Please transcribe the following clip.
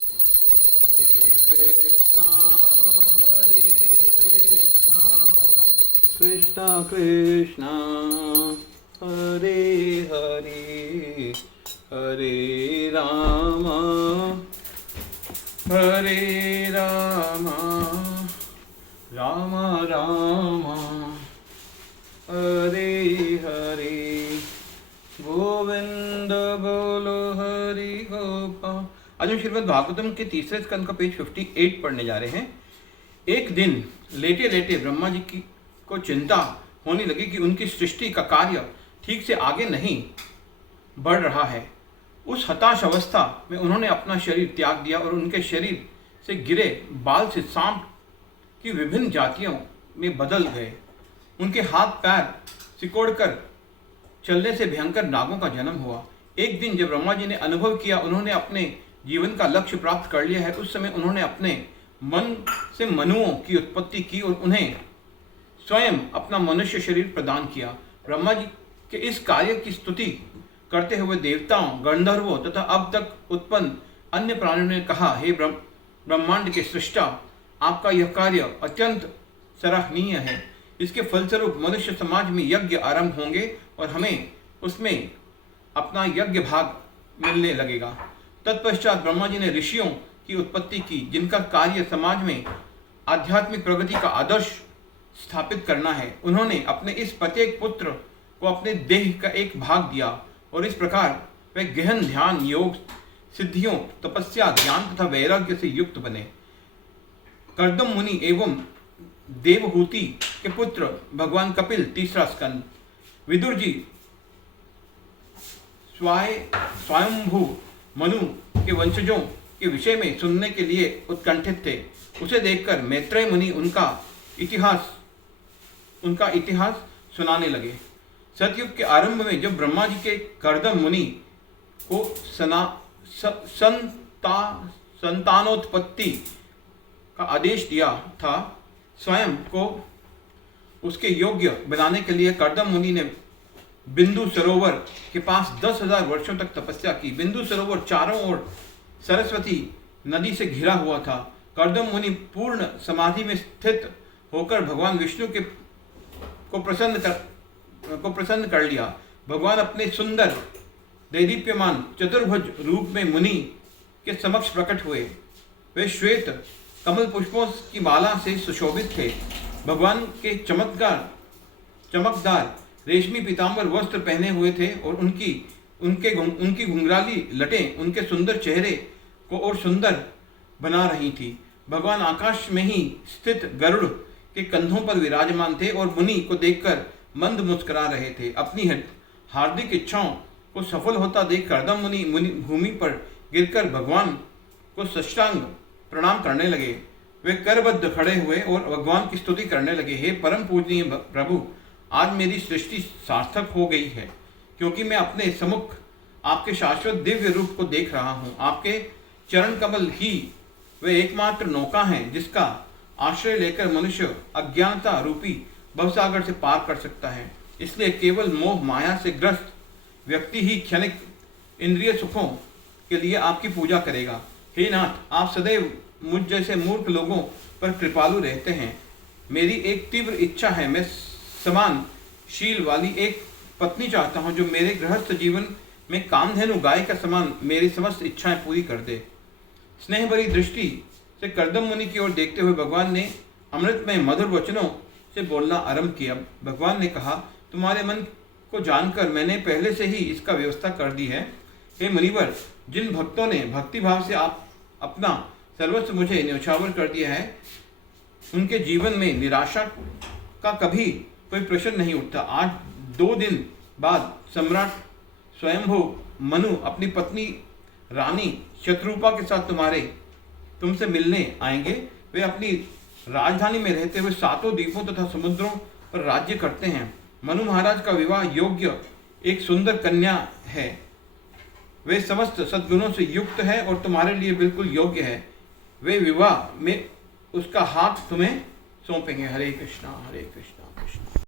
हरे कृष्णा कृष्णा कृष्णा हरे हरे हरे राम राम राम हरे हरे गोविंद बोलो हरि गोपाल। आज हम श्रीमद् भागवतम के तीसरे स्कंद का पेज 58 पढ़ने जा रहे हैं। एक दिन लेटे लेटे ब्रह्मा जी को चिंता होने लगी कि उनकी सृष्टि का कार्य ठीक से आगे नहीं बढ़ रहा है। उस हताश अवस्था में उन्होंने अपना शरीर त्याग दिया और उनके शरीर से गिरे बाल से सांप की विभिन्न जातियों में बदल गए। उनके हाथ पैर सिकोड़कर चलने से भयंकर नागों का जन्म हुआ। एक दिन जब ब्रह्मा जी ने अनुभव किया उन्होंने अपने जीवन का लक्ष्य प्राप्त कर लिया है, उस समय उन्होंने अपने मन से मनुओं की उत्पत्ति की और उन्हें स्वयं अपना मनुष्य शरीर प्रदान किया। ब्रह्मा जी के इस कार्य की स्तुति करते हुए देवताओं, गंधर्वों तथा अब तक उत्पन्न अन्य प्राणियों ने कहा, हे ब्रह्मांड के सृष्टा, आपका यह कार्य अत्यंत सराहनीय है। इसके फलस्वरूप मनुष्य समाज में यज्ञ आरंभ होंगे और हमें उसमें अपना यज्ञ भाग मिलने लगेगा। तत्पश्चात ब्रह्मा जी ने ऋषियों की उत्पत्ति की, जिनका कार्य समाज में आध्यात्मिक प्रगति का आदर्श स्थापित करना है। उन्होंने अपने इस प्रत्येक पुत्र को अपने देह का एक भाग दिया और इस प्रकार वे गहन ध्यान, योग, सिद्धियों, तपस्या, ज्ञान तथा वैराग्य से युक्त बने। कर्दम मुनि एवं देवहूति के पुत्र भगवान कपिल, तीसरा स्कंद। विदुर जी स्वयंभू मनु के वंशजों के विषय में सुनने के लिए उत्कंठित थे। उसे देखकर मैत्रेय मुनि उनका इतिहास सुनाने लगे। सतयुग के आरंभ में जब ब्रह्मा जी के कर्दम मुनि को संतानोत्पत्ति का आदेश दिया था, स्वयं को उसके योग्य बनाने के लिए कर्दम मुनि ने बिंदु सरोवर के पास 10,000 वर्षों तक तपस्या की। बिंदु सरोवर चारों ओर सरस्वती नदी से घिरा हुआ था। कर्दम मुनि पूर्ण समाधि में स्थित होकर भगवान विष्णु को प्रसन्न कर लिया। भगवान अपने सुंदर दैदीप्यमान चतुर्भुज रूप में मुनि के समक्ष प्रकट हुए। वे श्वेत कमल पुष्पों की माला से सुशोभित थे। भगवान के चमकदार रेशमी पीतांबर वस्त्र पहने हुए थे और उनकी घुंघराली लटें उनके सुंदर चेहरे को और सुंदर बना रही थी। भगवान आकाश में ही स्थित गरुड़ के कंधों पर विराजमान थे और मुनि को देखकर मंद मुस्कुरा रहे थे। अपनी हार्दिक इच्छाओं को सफल होता देख कर्दम मुनि भूमि पर गिरकर भगवान को साष्टांग प्रणाम करने लगे। वे करबद्ध खड़े हुए और भगवान की स्तुति करने लगे। हे परम पूजनीय प्रभु, आज मेरी सृष्टि सार्थक हो गई है, क्योंकि मैं अपने सम्मुख आपके शाश्वत दिव्य रूप को देख रहा हूँ। आपके चरण कमल ही वे एकमात्र नौका हैं जिसका आश्रय लेकर मनुष्य अज्ञानता रूपी भवसागर से पार कर सकता है। इसलिए केवल मोह माया से ग्रस्त व्यक्ति ही क्षणिक इंद्रिय सुखों के लिए आपकी पूजा करेगा। हे नाथ, आप सदैव मुझ जैसे मूर्ख लोगों पर कृपालु रहते हैं। मेरी एक तीव्र इच्छा है, मैं समान शील वाली एक पत्नी चाहता हूँ जो मेरे गृहस्थ जीवन में कामधेनु गाय का समान मेरी समस्त इच्छाएं पूरी कर दे। स्नेह भरी दृष्टि से कर्दम मुनि की ओर देखते हुए भगवान ने अमृतमय मधुर वचनों से बोलना आरंभ किया। भगवान ने कहा, तुम्हारे मन को जानकर मैंने पहले से ही इसका व्यवस्था कर दी है। हे मुनिवर, जिन भक्तों ने भक्ति भाव से अपना सर्वस्व मुझे न्यौछावर कर दिया है, उनके जीवन में निराशा का कभी कोई प्रश्न नहीं उठता। आज 2 दिन बाद सम्राट स्वयंभू मनु अपनी पत्नी रानी शत्रुपा के साथ तुमसे मिलने आएंगे। वे अपनी राजधानी में रहते हुए 7 द्वीपों तथा समुद्रों पर राज्य करते हैं। मनु महाराज का विवाह योग्य एक सुंदर कन्या है। वे समस्त सद्गुणों से युक्त है और तुम्हारे लिए बिल्कुल योग्य है। वे विवाह में उसका हाथ तुम्हें सौंपेंगे। हरे कृष्णा हरे कृष्णा।